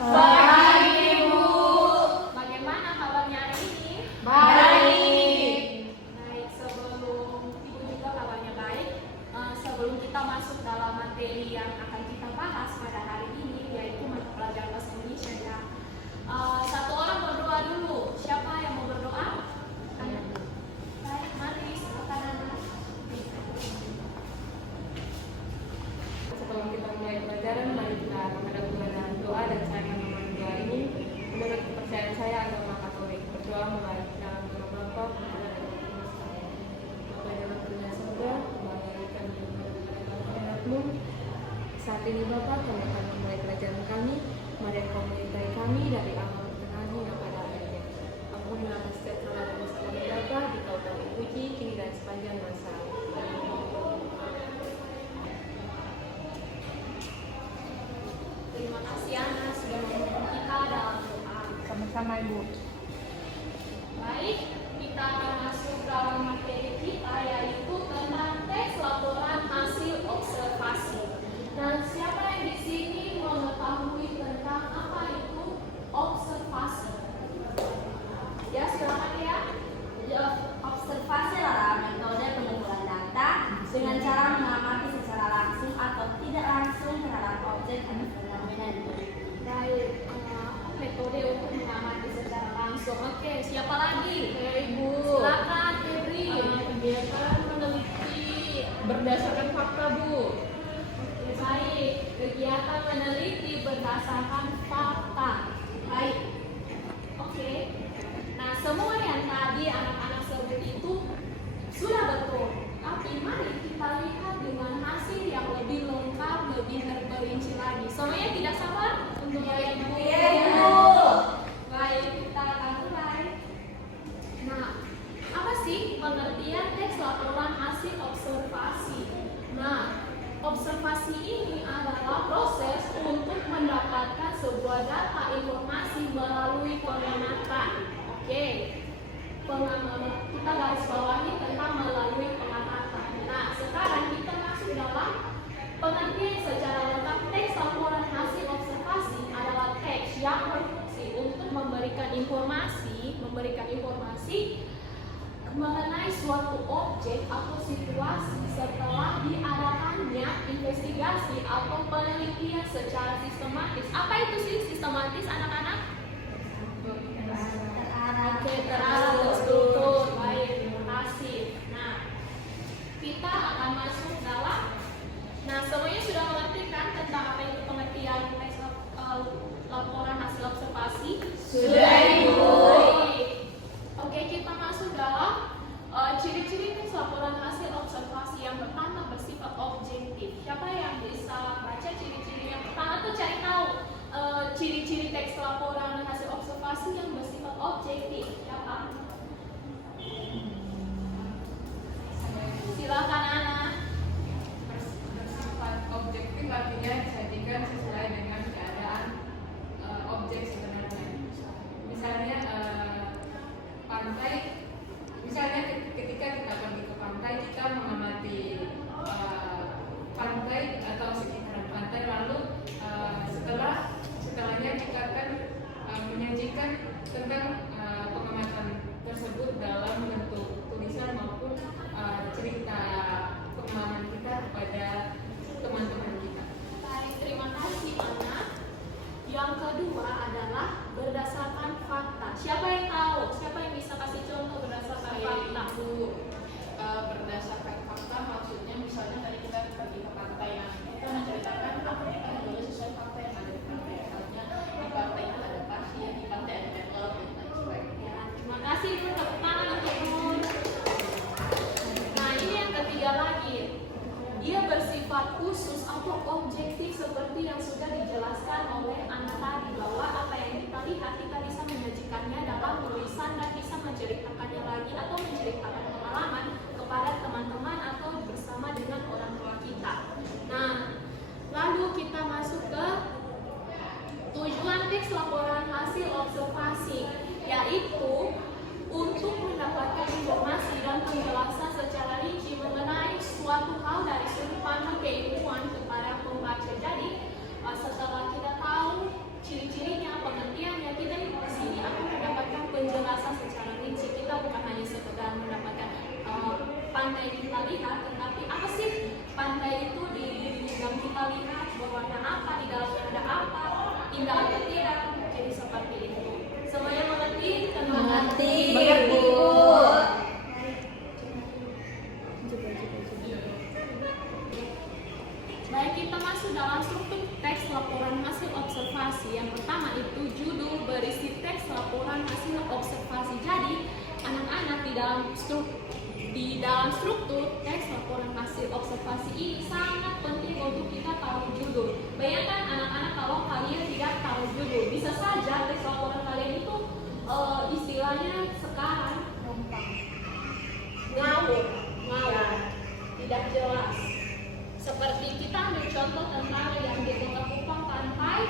Baik, Ibu. Bagaimana kabarnya hari ini? Baik. Baik, sebelum Ibu juga kabarnya baik, sebelum kita masuk dalam materi yang akan kita bahas pada hari ini, yaitu mata pelajaran bahasa Indonesia ya. Satu orang berdoa dulu. Siapa yang mau berdoa? Baik, mari silakan anak. Sebelum kita mulai pelajaran, mari kita menghadap Tuhan dalam doa dan saya akan memandu doa ini. Menurut kepercayaan saya agama Katolik, berdoa mulai dalam nama Bapa, Putra, dan Roh Kudus. Bapa dalam dunia surga, bangkitkan rahmat-Mu. Saat ini Bapa, kami akan memulai pelajaran kami. Mari Engkau menyertai kami dari awal pertengahan hingga pada akhirnya. Ampunilah atas setiap salah dan dosa kami Bapa, Dikau kami puji, kini dan sepanjang masa. Terima kasih Ana sudah memimpin kita dalam doa. Sama-sama, Ibu. Baik, kita akan masuk dalam materi kita, yaitu tentang teks laporan hasil observasi. Dan siapa yang di sini mengetahui tentang apa itu observasi? Ya, silakan ya. Observasi adalah metode pengumpulan data dengan cara mengamati secara langsung atau tidak langsung terhadap objek atau fenomena di bumi. Baik, metode untuk mengamati secara langsung. Oke, siapa lagi? Ibu. Silakan, Febri. Kegiatan meneliti berdasarkan fakta, Bu. Oke, baik. Kegiatan meneliti berdasarkan fakta. Baik. Oke. Nah, semua yang tadi anak-anak sebut itu sudah betul. Tapi mari kita lihat dengan hasil yang lebih lengkap, lebih terperinci lagi. Semuanya tidak sabar untuk melihat Baik, kita akan mulai. Nah, apa sih pengertian teks laporan hasil observasi? Nah, observasi ini adalah proses untuk mendapatkan sebuah data informasi melalui pengamatan. Oke, pengamatan kita garis bawahi tentang melalui pengamatan. Nah, sekarang kita masuk dalam pengertian secara lengkap. Teks laporan hasil observasi adalah teks yang berfungsi untuk memberikan informasi mengenai suatu objek atau situasi setelah diadakannya investigasi atau penelitian secara sistematis. Apa itu sih sistematis, anak-anak? Oke, terarah, terstruktur. Baik, terima kasih. Nah, kita akan masuk dalam. Nah, semuanya sudah mengerti kan tentang apa itu pengertian teks laporan hasil observasi? Sudah, Ibu. Baik. Oke, kita masuk dalam ciri-ciri teks laporan hasil observasi. Yang pertama, bersifat objektif. Siapa yang bisa baca ciri-ciri yang pertama tuh cari tahu ciri-ciri teks laporan hasil observasi yang bersifat objektif. Siapa? Silakan Ana. Bersifat objektif artinya disajikan sesuai dengan keadaan objek sebenarnya. Misalnya pantai, misalnya ketika kita pergi ke pantai, kita mengamati pantai atau sekitaran pantai, lalu setelahnya kita akan menyajikan tentang pengamatan tersebut dalam bentuk tulisan maupun cerita pengalaman kita kepada teman-teman kita. Baik, terima kasih Ana. Yang kedua adalah berdasarkan fakta. Siapa yang tahu? Siapa yang bisa kasih contoh berdasarkan fakta? Berdasarkan fakta maksudnya misalnya tadi kita pergi ke pantai yang kita menceritakan apa yang kita boleh sesuai fakta yang ada di pantai. Misalnya di pantai itu ada pasir, di pantai ada mangrove dan lain sebagainya. Ya, terima kasih Nur. Tepuk tangan untuk Nur. Nah, ini yang ketiga lagi. Dia bersifat khusus atau objektif seperti yang sudah dijelaskan oleh anak tadi, bahwa apa yang kita lihat kita bisa menyajikannya dalam tulisan dan bisa menceritakannya lagi atau menceritakan pengalaman kepada teman-teman atau bersama dengan orang tua kita. indah atau tidak. Jadi seperti itu. Semuanya mengerti? Mengerti, Mengerti, Bu. Baik, kita masuk dalam struktur teks laporan hasil observasi. Yang pertama itu judul berisi teks laporan hasil observasi. Jadi, anak-anak di dalam struktur teks laporan hasil observasi ini sangat penting untuk kita tahu judul. Bayangkan anak-anak kalau kalian tidak tahu judul, bisa saja teks laporan kalian itu istilahnya sekarang ngawur, tidak jelas. Seperti kita ambil contoh tentara yang di Kota Kupang Pantai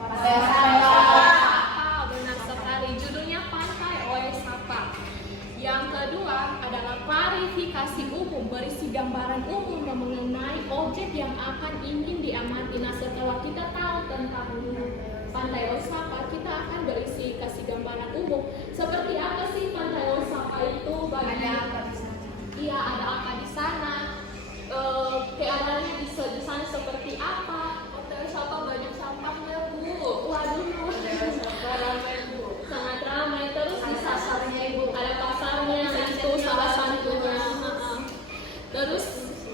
Oesapa. Benar sekali, judulnya Pantai Oesapa. Yang kedua adalah klarifikasi umum, berisi gambaran umum mengenai objek yang akan ingin diamati. Nah, setelah kita tahu tentang Pantai Oesapa, kita akan berisi kasih gambaran umum. Seperti apa sih Pantai Oesapa itu? Iya, ada apa di sana? Keadaannya di sana seperti apa? Pantai Oesapa banyak sampahnya, Bu. Waduh, sangat ramai. Terus di pasarnya, Ibu, ada pasarnya, itu salah satunya. Terus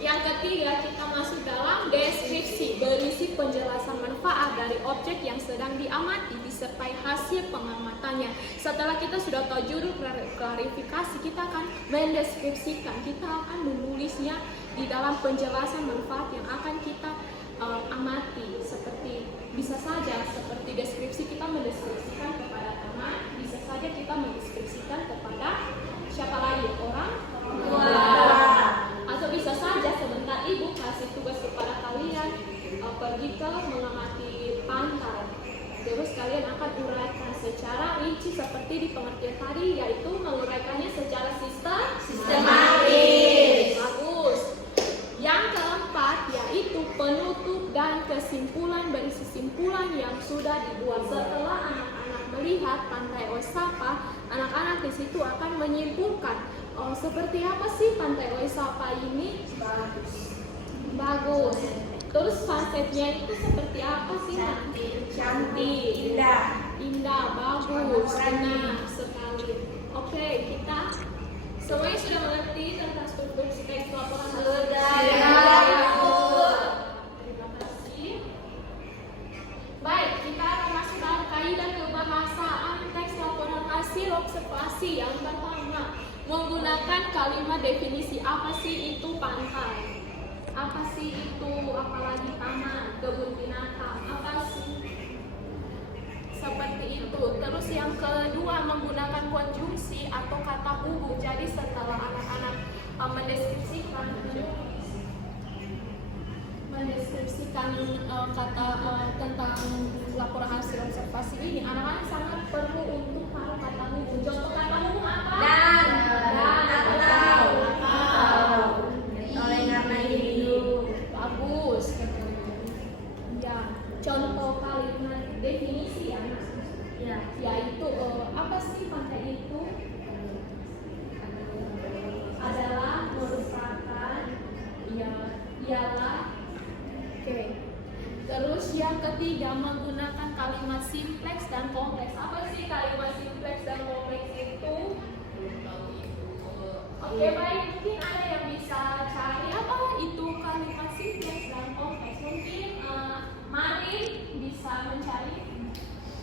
yang ketiga kita masuk dalam deskripsi, berisi penjelasan manfaat dari objek yang sedang diamati disertai hasil pengamatannya. Setelah kita sudah tahu judul klarifikasi, kita akan mendeskripsikan, kita akan menulisnya di dalam penjelasan manfaat yang akan kita amati. Seperti bisa saja seperti deskripsi, kita mendeskripsikan kepada teman, bisa saja kita mendeskripsikan kepada siapa lagi, orang tua. Atau bisa saja sebentar Ibu kasih tugas kepada kalian pergi ke mengamati pantai. Terus kalian akan uraikan secara rinci seperti di pengertian tadi, yaitu menguraikannya secara sistematis. Bagus. Yang keempat yaitu penutup dan kesimpulan, berisi simpulan yang sudah dibuat. Setelah anak-anak melihat Pantai Oesapa, anak-anak di situ akan menyimpulkan seperti apa sih Pantai Oesapa ini? Bagus. Terus konsepnya itu seperti apa sih? Cantik. Indah, bagus, benar sekali. Oke, kita semuanya sudah mengerti tentang struktur teks laporan hasil. Terima kasih. Baik, kita akan masuk dalam kaidah kebahasaan teks laporan hasil observasi. Yang pertama, menggunakan kalimat definisi. Apa sih itu pantai? Apa sih itu, apalagi taman, kebun binatang, apa sih? Seperti itu. Terus yang kedua, menggunakan konjungsi atau kata hubung. Jadi setelah anak-anak mendeskripsikan kata tentang laporan hasil observasi ini, anak-anak sangat perlu untuk tahu kata hubung. Contoh kata hubung apa? Dan atau. Oleh karena itu. Bagus. Ya, contoh kalimat definisi ya, yaitu apa sih pantai itu? Adalah merupakan ialah. Oke. Terus yang ketiga, menggunakan kalimat simpleks dan kompleks. Apa sih kalimat simpleks dan kompleks itu? Oke, baik, mungkin ada yang bisa cari apa itu kalimat simpleks dan kompleks. Mungkin Marin bisa mencari.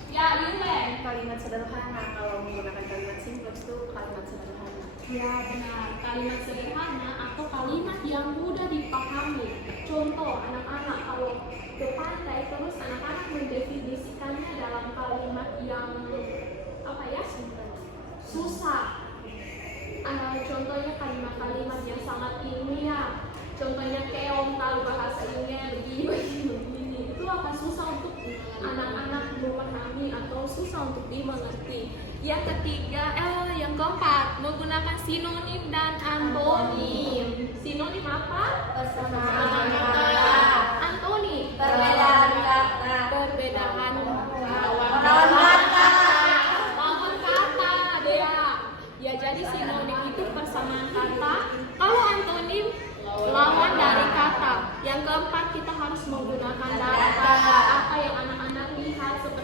Ya, Yulen. Kalimat sederhana, kalau menggunakan kalimat simpleks itu kalimat sederhana. Ya, benar. Kalimat sederhana atau kalimat yang mudah dipahami. Contoh, anak-anak kalau ke pantai, terus anak-anak mendefinisikannya dalam kalimat yang apa ya? Susah. Contohnya kalimat-kalimat yang sangat ilmiah. Contohnya keong, kalau bahasa ilmiah begini. Itu akan susah untuk anak-anak memahami atau susah untuk dimengerti. Yang ketiga, yang keempat, menggunakan sinonim dan antonim. Sinonim apa? Persamaan kata. Antonim. Perbedaan kata. Perbedaan Lawan kata. Lawan kata, Dea. Ya, jadi sinonim itu persamaan kata. Kalau antonim lawan dari kata. Yang keempat, kita harus menggunakan data. Apa yang anak-anak lihat seperti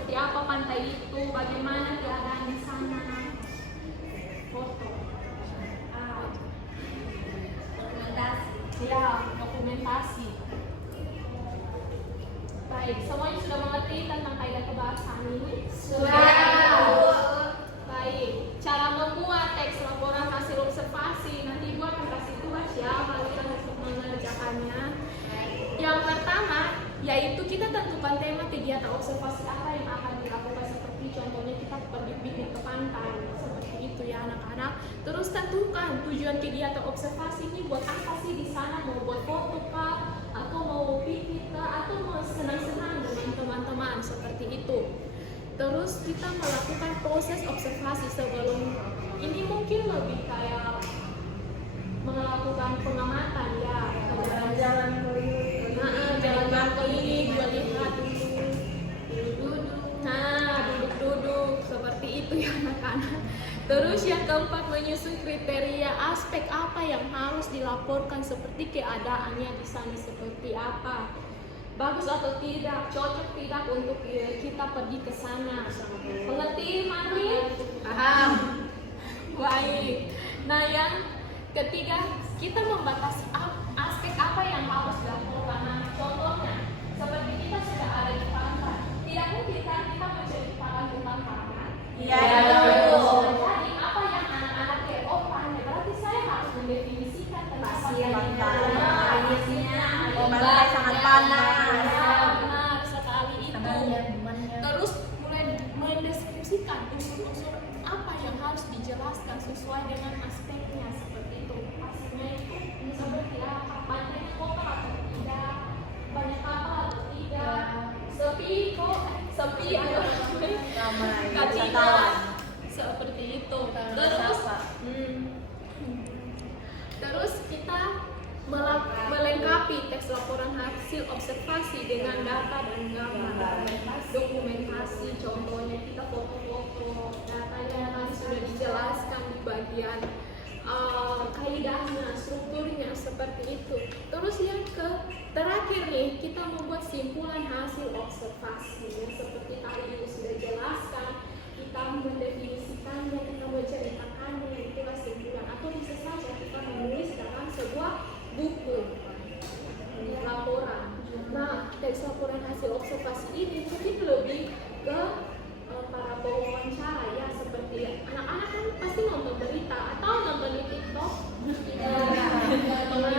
Baik, semuanya sudah mengerti tentang kaidah kebahasaan ini? Baik, cara membuat teks laporan hasil observasi. Nanti Ibu akan kasih tugas ya kalian untuk mengerjakannya. Yang pertama, yaitu kita tentukan tema kegiatan observasi apa yang akan dilakukan, seperti contohnya kita pergi piknik ke pantai, seperti itu ya anak-anak. Terus tentukan tujuan kegiatan observasi ini buat apa sih di sana, mau buat foto kah, atau mau piknik kah, atau mau senang-senang dengan teman-teman, seperti itu. Terus kita melakukan proses observasi sebelum ini, mungkin lebih kayak melakukan pengamatan ya, jalan-jalan keliling, jalan-jalan keliling, lihat duduk, duduk-duduk, seperti itu ya anak-anak. Terus yang keempat, menyusun kriteria aspek apa yang harus dilaporkan, seperti keadaannya di sana seperti apa, bagus atau tidak, cocok tidak untuk kita pergi ke sana. Mengerti, Mari? Paham. Baik. Nah, yang ketiga, kita membatasi aspek apa yang harus dilaporkan. Nah, contohnya, seperti kita sudah ada di pantai, tidak mungkin kan kita menceritakan tentang pantai. Iya. Jadi apa yang anak-anak lihat, oh pantai, berarti saya harus mendefinisikan tentang pantai. Pantai sangat panas. Benar sekali itu. Terus mulai mendeskripsikan unsur-unsur apa yang harus dijelaskan sesuai dengan aspeknya, seperti itu. Aspeknya itu seperti apa, pantainya kotor atau tidak, banyak kapal atau tidak, sepi atau tidak, seperti itu. Terus kita melengkapi teks laporan hasil observasi dengan data dan gambar, dokumentasi. Contohnya kita foto-foto, datanya tadi sudah dijelaskan di bagian kaidahnya, strukturnya, seperti itu. Terus yang terakhir nih, kita membuat simpulan hasil observasi ya, seperti tadi Ibu sudah jelaskan. Kita mendefinisikannya, kita menceritakannya, itulah simpulan. Atau bisa saja kita menulis dalam sebuah buku laporan. Nah, teks laporan hasil observasi ini mungkin lebih ke para pewawancara ya, seperti anak-anak kan pasti nonton berita atau nonton di TikTok, nonton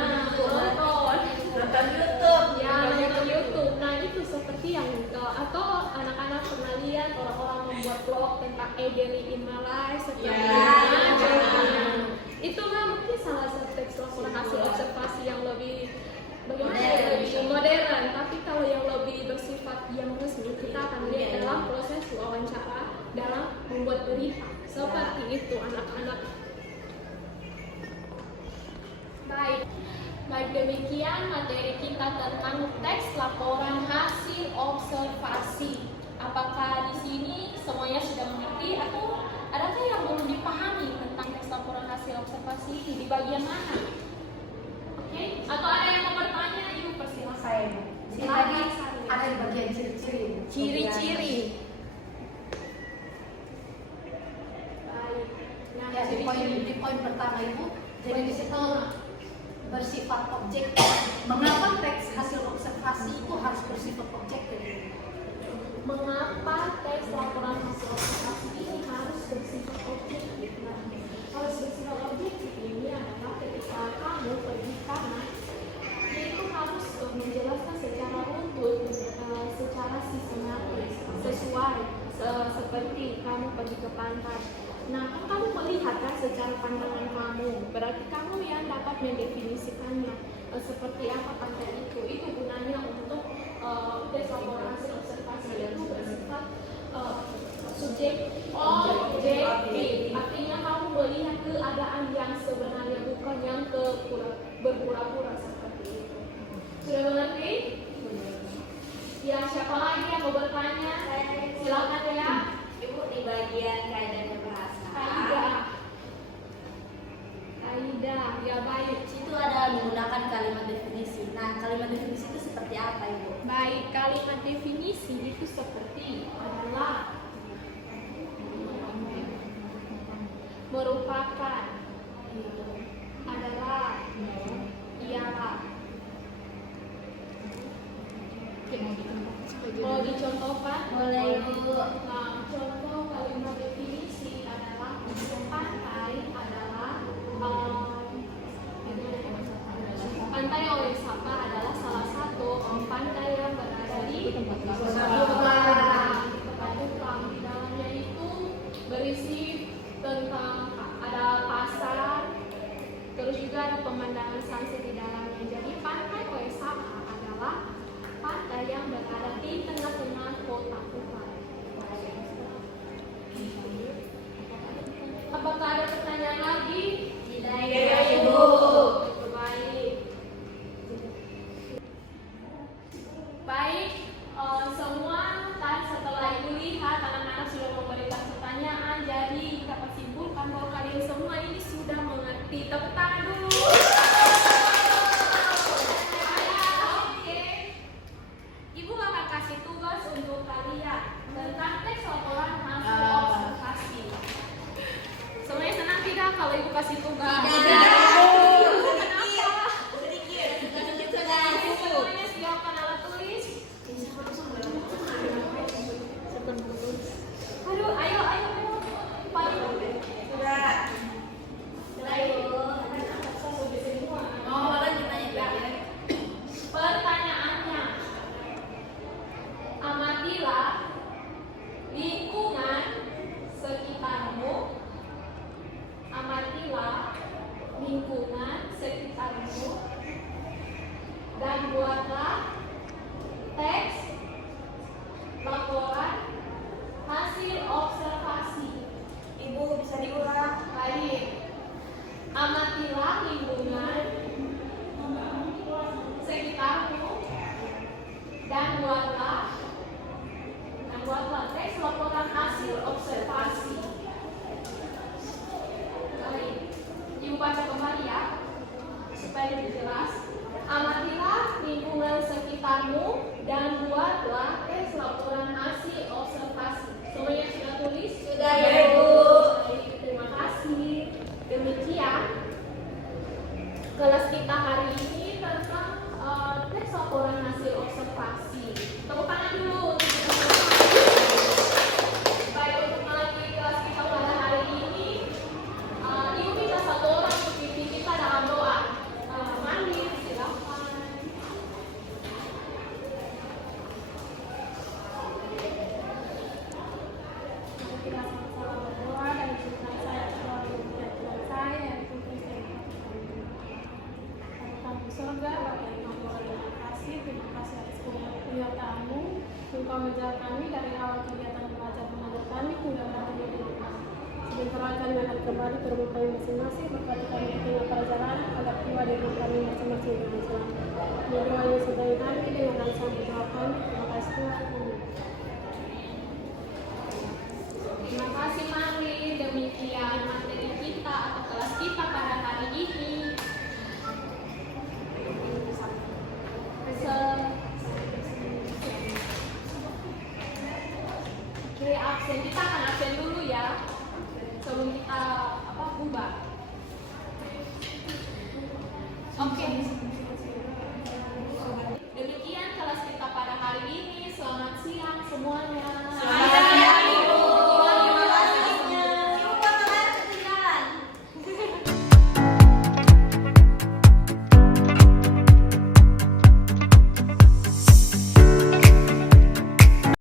YouTube. Nah, itu seperti yang atau anak-anak pernah lihat orang-orang membuat vlog tentang daily in my life, seperti itulah mungkin salah satu teks laporan hasil observasi yang lebih modern. Tapi kalau yang lebih bersifat yang resmi, kita akan lihat dalam proses wawancara dalam membuat berita, seperti itu anak-anak. Baik, demikian materi kita tentang teks laporan hasil observasi. Apakah di sini semuanya sudah mengerti atau adakah yang belum dipahami tentang teks laporan hasil observasi ini, di bagian mana? Oke, atau ada yang mau bertanya? Ibu persilakan. Saya lagi ada di bagian ciri-ciri. Ciri-ciri. Baik. Nah, Ya, di poin pertama Ibu, jadi di situ bersifat objektif. Mengapa teks hasil observasi itu harus bersifat objektif? Mengapa teks laporan hasil observasi ini harus bersifat objektif? Nah, harus bersifat objektif ini adalah ketika kamu pergi sana, itu harus menjelaskan secara runtut, secara sistematis, sesuai seperti kamu pergi ke pantai. Nah, kan kamu melihat kan secara pandangan kamu, berarti kamu yang dapat mendefinisikannya seperti apa pantai itu. Itu gunanya untuk teks laporan hasil observasi itu bersifat objektif. Artinya kamu melihat keadaan yang sebenarnya, bukan yang berpura-pura seperti itu. Sudah mengerti? Ya, siapa lagi yang mau bertanya? Silakan ya. Ibu, di bagian kaidah bahasa. Kaidah, ya baik. Itu ada menggunakan kalimat definisi. Nah, kalimat definisi itu seperti apa, Ibu? Baik, kalimat definisi Boleh Ibu. Nah, contoh kalimat definisi adalah pantai adalah pantai Oesaka adalah salah satu pantai yang berada di Jepang. Di dalamnya itu berisi tentang ada pasar, terus juga ada pemandangan sunset di dalamnya. Jadi pantai Oesaka adalah pantai yang berada di tengah-tengah kota Kupang. Apakah ada pertanyaan lagi? Tidak ya Ibu. Baik. Baik, semua kan setelah Ibu lihat anak-anak sudah memberikan pertanyaan, jadi dapat simpulkan bahwa kalian semua ini sudah mengerti. Tepuk tangan dulu. Oke. Ibu akan kasih tugas untuk kalian tentang teks laporan hasil observasi. Semuanya senang tidak kalau Ibu kasih tugas? Semuanya siapkan alat tulis. Aduh, ayo. Paling. Pertanyaannya, amatilah lingkungan sekitarmu. Amatilah lingkungan sekitarmu dan buatlah teks laporan hasil observasi. Ibu bisa diulang. Baik. Amatilah lingkungan sekitarmu dan buatlah teks laporan hasil observasi. Baik. Ibu baca kembali ya, supaya lebih jelas. Amatilah lingkungan sekitarmu dan buatlah teks laporan hasil observasi. Semuanya sudah tulis? Sudah ya Ibu. Baik, terima kasih. Demikian kelas kita hari ini tentang teks laporan hasil observasi. Tepuk tangan dulu untuk kita semua. Baik, untuk melanjutkan kelas kita pada hari ini, Ibu minta satu orang untuk pimpin kita dalam doa. Mandi, silakan. Kita sama-sama berdoa dan bersyukur saya selalu melihat Tuhan saya yang Kristus yang Bapa di surga, Bapa yang maha terima kasih atas penyertaan-Mu. Engkau menjaga kami dari awal kegiatan belajar mengajar kami hingga berakhir di depan. Sebentar kami akan kembali ke rumah kami masing-masing, berkati kami di tengah perjalanan agar tiba di rumah kami masing-masing dengan selamat. Doanya sebaik kami dengan sampai doa kami. Terima kasih Tuhan. Amin. Terima kasih Mari. Demikian materi kita atau kelas kita pada hari ini. Oke, absen kita akan absen dulu ya sebelum kita bubar. Oke. Demikian kelas kita pada hari ini. Selamat siang semuanya.